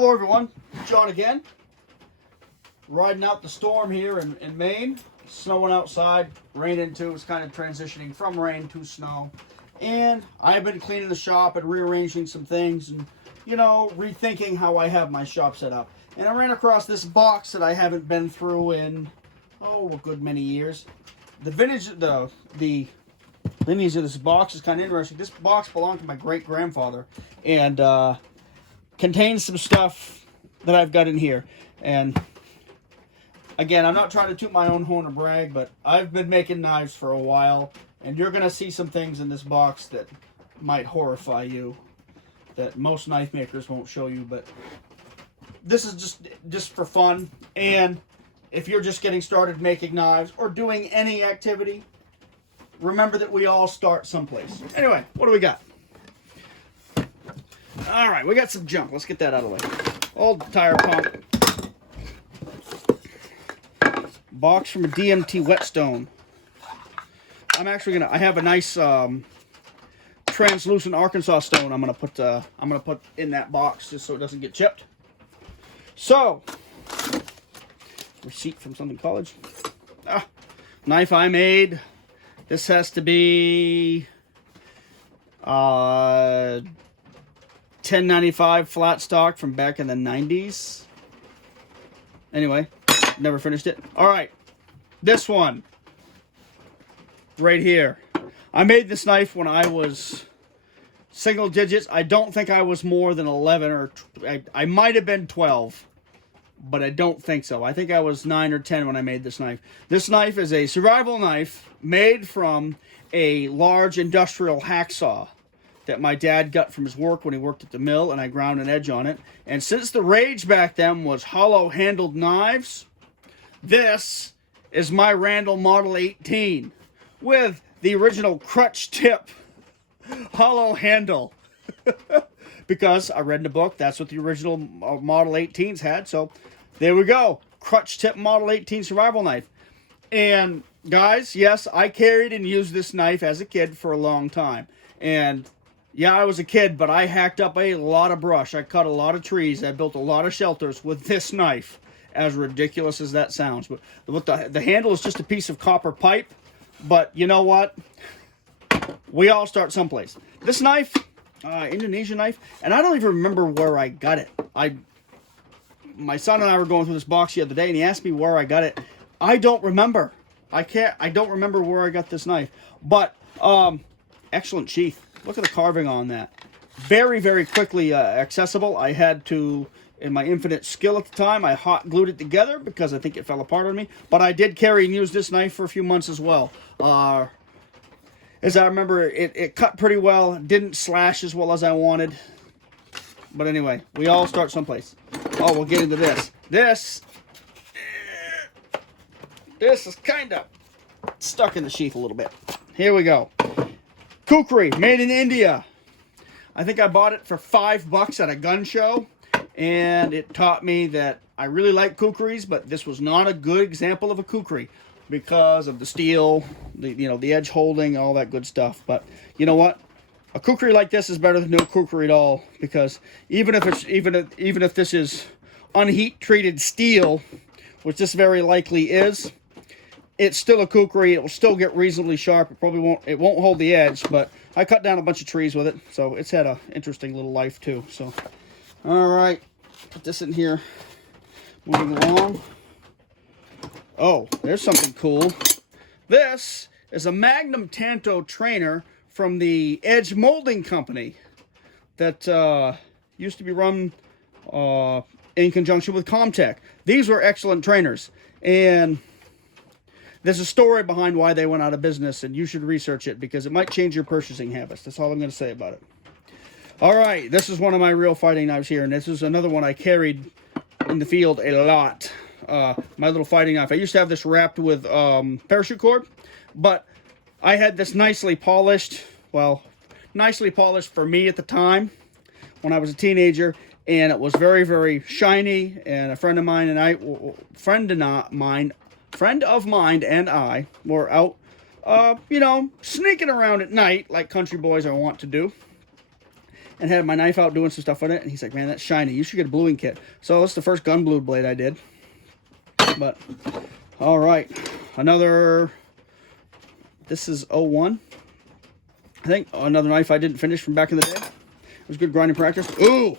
Hello everyone, John again. Riding out the storm here in Maine. Snowing outside, raining too. It's kind of transitioning from rain to snow. And I've been cleaning the shop and rearranging some things and, you know, rethinking how I have my shop set up. And I ran across this box that I haven't been through in, a good many years. The lineage of this box is kind of interesting. This box belonged to my great-grandfather and contains some stuff that I've got in here. And again, I'm not trying to toot my own horn or brag, but I've been making knives for a while, and you're going to see some things in this box that might horrify you, that most knife makers won't show you, but this is just for fun. And if you're just getting started making knives or doing any activity, remember that we all start someplace. Anyway, what do we got? All right, we got some junk. Let's get that out of the way. Old tire pump. Box from a DMT whetstone. I have a nice translucent Arkansas stone. I'm gonna put in that box just so it doesn't get chipped. So, receipt from something college. Knife I made. This has to be 1095 flat stock from back in the 90s. Anyway, never finished it. All right, this one right here. I made this knife when I was single digits. I don't think I was more than 11 or I might have been 12, but I don't think so. I think I was 9 or 10 when I made this knife. This knife is a survival knife made from a large industrial hacksaw that my dad got from his work when he worked at the mill, and I ground an edge on it. And since the rage back then was hollow-handled knives, this is my Randall Model 18 with the original crutch tip hollow handle. Because I read in the book, that's what the original Model 18s had. So there we go. Crutch tip Model 18 survival knife. And guys, yes, I carried and used this knife as a kid for a long time. And yeah, I was a kid, but I hacked up a lot of brush. I cut a lot of trees. I built a lot of shelters with this knife, as ridiculous as that sounds. But the handle is just a piece of copper pipe. But you know what? We all start someplace. This knife, Indonesian knife, and I don't even remember where I got it. My son and I were going through this box the other day, and he asked me where I got it. I don't remember. I don't remember where I got this knife. But excellent sheath. Look at the carving on that. Very, very quickly accessible. I had to, in my infinite skill at the time, I hot glued it together because I think it fell apart on me. But I did carry and use this knife for a few months as well. As I remember, it cut pretty well. Didn't slash as well as I wanted. But anyway, we all start someplace. Oh, we'll get into this. This is kind of stuck in the sheath a little bit. Here we go. Kukri, made in India. I think I bought it for $5 at a gun show. And it taught me that I really like kukris, but this was not a good example of a kukri because of the steel, the edge holding, all that good stuff. But you know what? A kukri like this is better than no kukri at all, because even if this is unheat treated steel, which this very likely is, it's still a kukri. It will still get reasonably sharp. It won't hold the edge, but I cut down a bunch of trees with it, so it's had an interesting little life too. So, all right, put this in here. Moving along. Oh, there's something cool. This is a Magnum Tanto trainer from the Edge Molding Company that used to be run in conjunction with Comtech. These were excellent trainers, and there's a story behind why they went out of business, and you should research it because it might change your purchasing habits. That's all I'm going to say about it. All right, this is one of my real fighting knives here, and this is another one I carried in the field a lot. My little fighting knife. I used to have this wrapped with parachute cord, but I had this nicely polished, nicely polished for me at the time when I was a teenager, and it was very, very shiny, and a friend of mine and I were out, sneaking around at night like country boys are wont to do. and had my knife out doing some stuff with it. And he's like, man, that's shiny. You should get a bluing kit. So that's the first gun blued blade I did. But, all right. Another, this is 01. I think another knife I didn't finish from back in the day. It was good grinding practice. Ooh!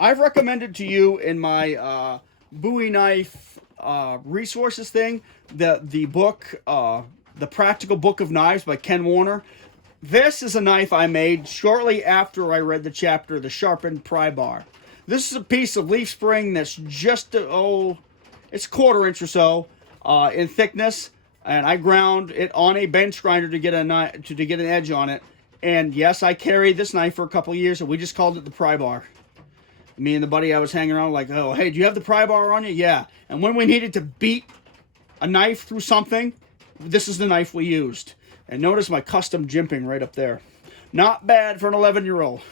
I've recommended to you in my Bowie knife resources thing, the book, The Practical Book of Knives by Ken Warner. This is a knife I made shortly after I read the chapter, The Sharpened Pry Bar. This is a piece of leaf spring that's just, it's a 1/4 inch or so in thickness. And I ground it on a bench grinder to get an edge on it. And yes, I carried this knife for a couple of years, and we just called it the pry bar. Me and the buddy I was hanging around like, oh, hey, do you have the pry bar on you? Yeah. And when we needed to beat a knife through something, this is the knife we used. And notice my custom jimping right up there. Not bad for an 11-year-old.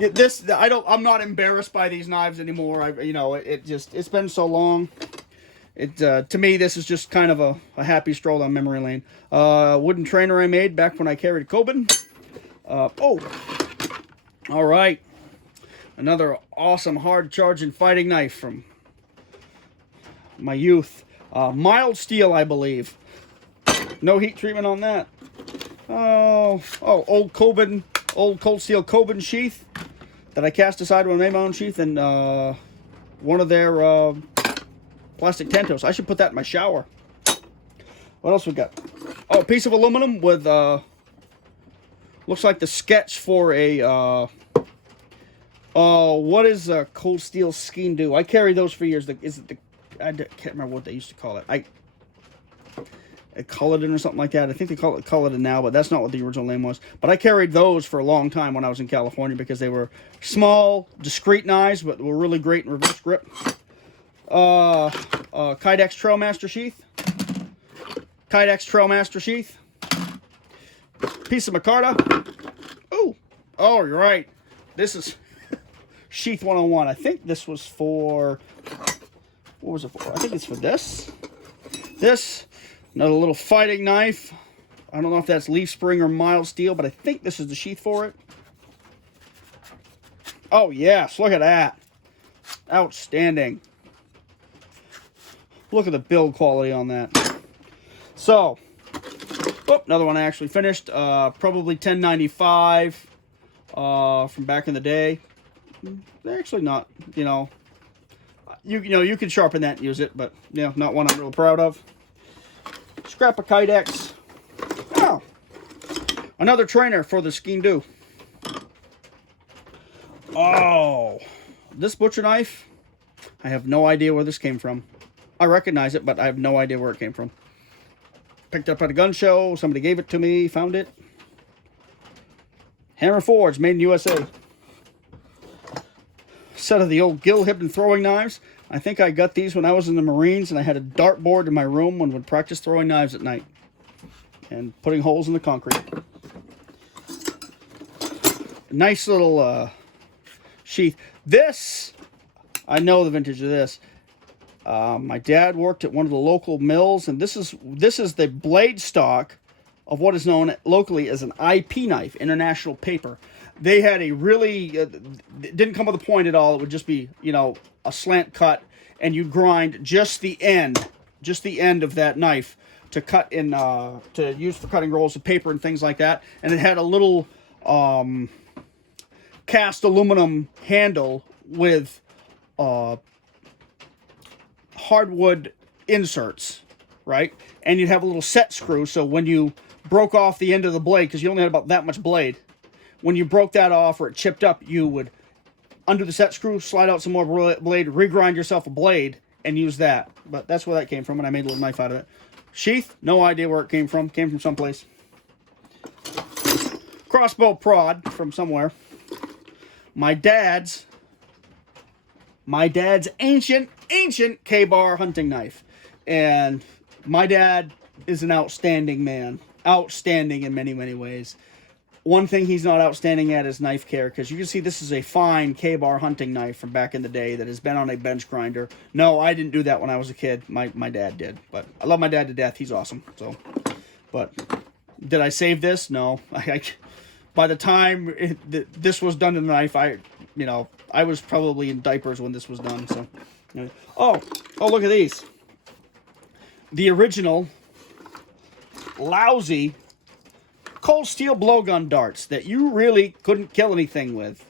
I'm not embarrassed by these knives anymore. It's been so long. To me, this is just kind of a happy stroll down memory lane. Wooden trainer I made back when I carried Coben. All right. Another awesome hard charging fighting knife from my youth. Mild steel, I believe. No heat treatment on that. Old Coben, old cold steel Coben sheath that I cast aside when I made my own sheath, and one of their plastic Tentos. I should put that in my shower. What else we got? Oh, a piece of aluminum with looks like the sketch for a what is a cold steel skein do? I carry those for years. I can't remember what they used to call it. A Culloden or something like that. I think they call it Culloden now, but that's not what the original name was. But I carried those for a long time when I was in California because they were small, discreet knives, but were really great in reverse grip. Kydex Trailmaster sheath. Piece of micarta. Oh, you're right. This is sheath 101. I think this was for, what was it for? I think it's for this. Another little fighting knife. I don't know if that's leaf spring or mild steel, but I think this is the sheath for it. Oh, yes. Look at that. Outstanding. Look at the build quality on that. So, another one I actually finished. Probably 1095 from back in the day. They're actually not, you can sharpen that and use it, but, not one I'm real proud of. Scrap of Kydex. Oh, another trainer for the skein do. Oh, this butcher knife, I have no idea where this came from. I recognize it, but I have no idea where it came from. Picked it up at a gun show. Somebody gave it to me. Found it. Hammer Forge, made in USA. Set of the old Gil Hibben throwing knives. I think I got these when I was in the Marines, and I had a dartboard in my room and would practice throwing knives at night and putting holes in the concrete. Nice little sheath. This, I know the vintage of this. My dad worked at one of the local mills, and this is the blade stock of what is known locally as an IP knife, International Paper. They had a really, it didn't come with a point at all. It would just be, a slant cut, and you grind just the end of that knife to cut in, to use for cutting rolls of paper and things like that. And it had a little cast aluminum handle with hardwood inserts, right? And you'd have a little set screw, so when you broke off the end of the blade, because you only had about that much blade, when you broke that off or it chipped up, you would undo the set screw, slide out some more blade, regrind yourself a blade, and use that. But that's where that came from, and I made a little knife out of it. Sheath, no idea where it came from. Came from someplace. Crossbow prod from somewhere. My dad's ancient K-bar hunting knife. And my dad is an outstanding man. Outstanding in many, many ways. One thing he's not outstanding at is knife care, because you can see this is a fine K-bar hunting knife from back in the day that has been on a bench grinder. No, I didn't do that when I was a kid. My dad did. But I love my dad to death. He's awesome. So, but did I save this? No. by the time this was done to the knife, I was probably in diapers when this was done. So, oh, look at these. The original lousy cold steel blowgun darts that you really couldn't kill anything with,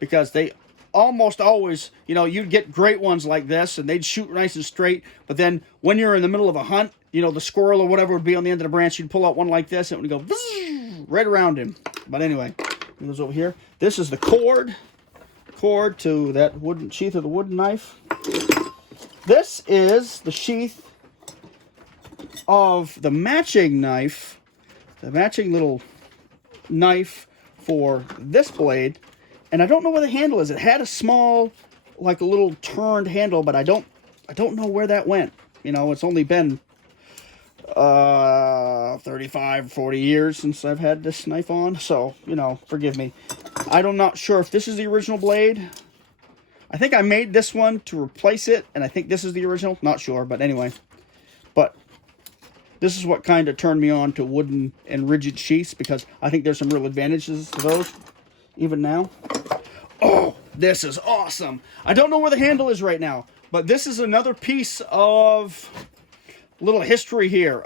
because they almost always, you'd get great ones like this and they'd shoot nice and straight, but then when you're in the middle of a hunt, the squirrel or whatever would be on the end of the branch, you'd pull out one like this and it would go right around him. But anyway, it goes over here. This is the cord to that wooden sheath of the wooden knife. This is the sheath of the matching knife, the matching little knife for this blade. And I don't know where the handle is. It had a small, like a little turned handle, but I don't know where that went. It's only been 35, 40 years since I've had this knife on, so, forgive me. I'm not sure if this is the original blade. I think I made this one to replace it, and I think this is the original. Not sure, but anyway. But this is what kind of turned me on to wooden and rigid sheaths, because I think there's some real advantages to those, even now. Oh, this is awesome. I don't know where the handle is right now, but this is another piece of little history here.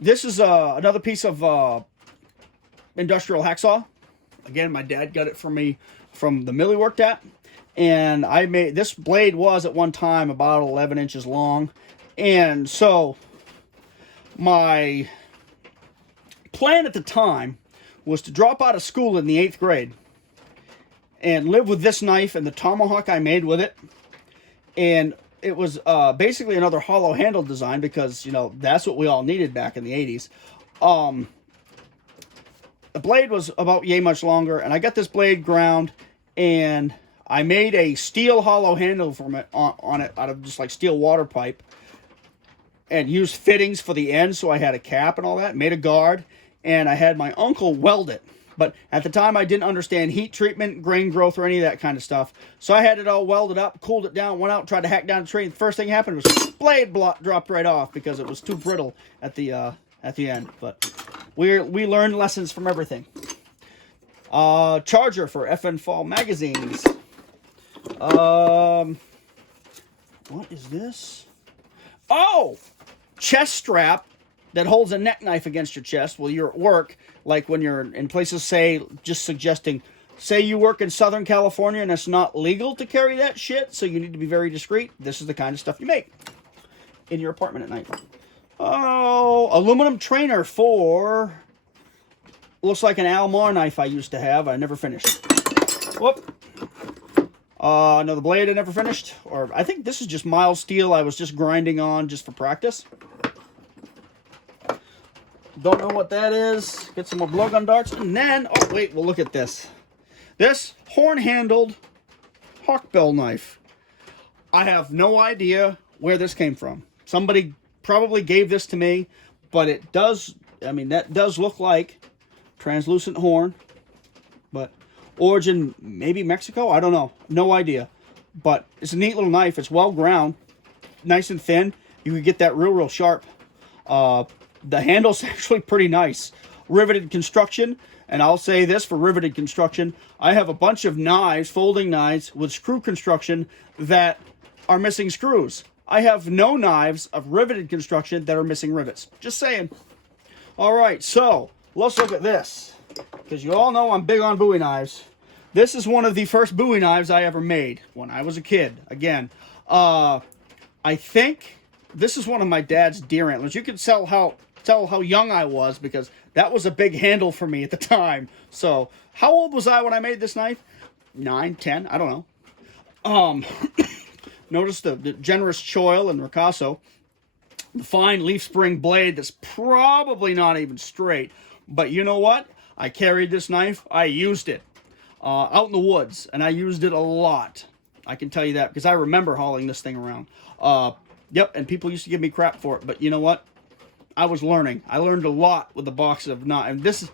This is another piece of industrial hacksaw. Again, my dad got it for me from the mill he worked at. And this blade was at one time about 11 inches long. And so my plan at the time was to drop out of school in the 8th grade and live with this knife and the tomahawk I made with it. And it was basically another hollow handle design, because, that's what we all needed back in the 80s. The blade was about yay much longer, and I got this blade ground, and I made a steel hollow handle from it on it out of just like steel water pipe, and used fittings for the end, so I had a cap and all that, made a guard, and I had my uncle weld it. But at the time, I didn't understand heat treatment, grain growth, or any of that kind of stuff. So I had it all welded up, cooled it down, went out, tried to hack down the tree. The first thing happened was blade dropped right off because it was too brittle at the end. But we learned lessons from everything. Charger for FN Fall magazines. What is this? Oh, chest strap that holds a neck knife against your chest while you're at work, like when you're in places, say you work in Southern California and it's not legal to carry that shit, so you need to be very discreet. This is the kind of stuff you make in your apartment at night. Oh, aluminum trainer for, looks like an Almar knife I used to have. I never finished. Whoop. Another blade I never finished. Or I think this is just mild steel I was just grinding on just for practice. Don't know what that is. Get some more blowgun darts. And then, oh wait, well look at this. This horn-handled hawkbill knife. I have no idea where this came from. Somebody probably gave this to me, but it does, that does look like translucent horn. But origin, maybe Mexico? I don't know. No idea. But it's a neat little knife. It's well ground. Nice and thin. You can get that real sharp. The handle's actually pretty nice. Riveted construction, and I'll say this for riveted construction, I have a bunch of knives, folding knives, with screw construction that are missing screws. I have no knives of riveted construction that are missing rivets. Just saying. Alright, so, let's look at this. Because you all know I'm big on Bowie knives. This is one of the first Bowie knives I ever made when I was a kid. Again, I think this is one of my dad's deer antlers. You can tell how young I was, because that was a big handle for me at the time. So, how old was I when I made this knife? 9, 10, I don't know. Notice the generous choil and ricasso. The fine leaf spring blade that's probably not even straight. But you know what? I carried this knife. I used it out in the woods, and I used it a lot. I can tell you that, because I remember hauling this thing around. Yep, and people used to give me crap for it, but you know what? I was learning. I learned a lot with the box of knives.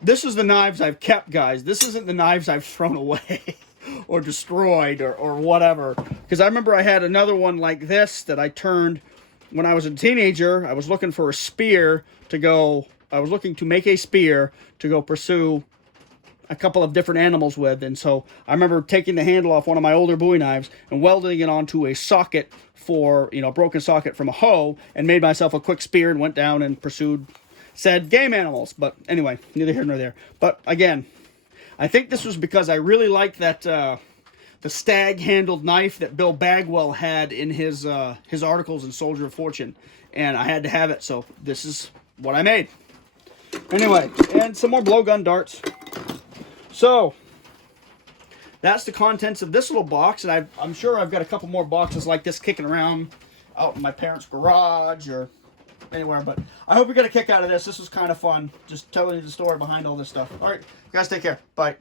This is the knives I've kept, guys. This isn't the knives I've thrown away or destroyed or whatever. Because I remember I had another one like this that I turned when I was a teenager. I was looking for a spear to go I was looking to make a spear to go pursue a couple of different animals with. And so I remember taking the handle off one of my older Bowie knives and welding it onto a socket for, a broken socket from a hoe, and made myself a quick spear and went down and pursued said game animals. But anyway, neither here nor there. But again, I think this was because I really liked that the stag-handled knife that Bill Bagwell had in his articles in Soldier of Fortune, and I had to have it, so this is what I made. Anyway, and some more blowgun darts. So that's the contents of this little box, and I'm sure I've got a couple more boxes like this kicking around out in my parents' garage or anywhere. But I hope you got a kick out of this. This was kind of fun, just telling you the story behind all this stuff. All right, guys, take care. Bye.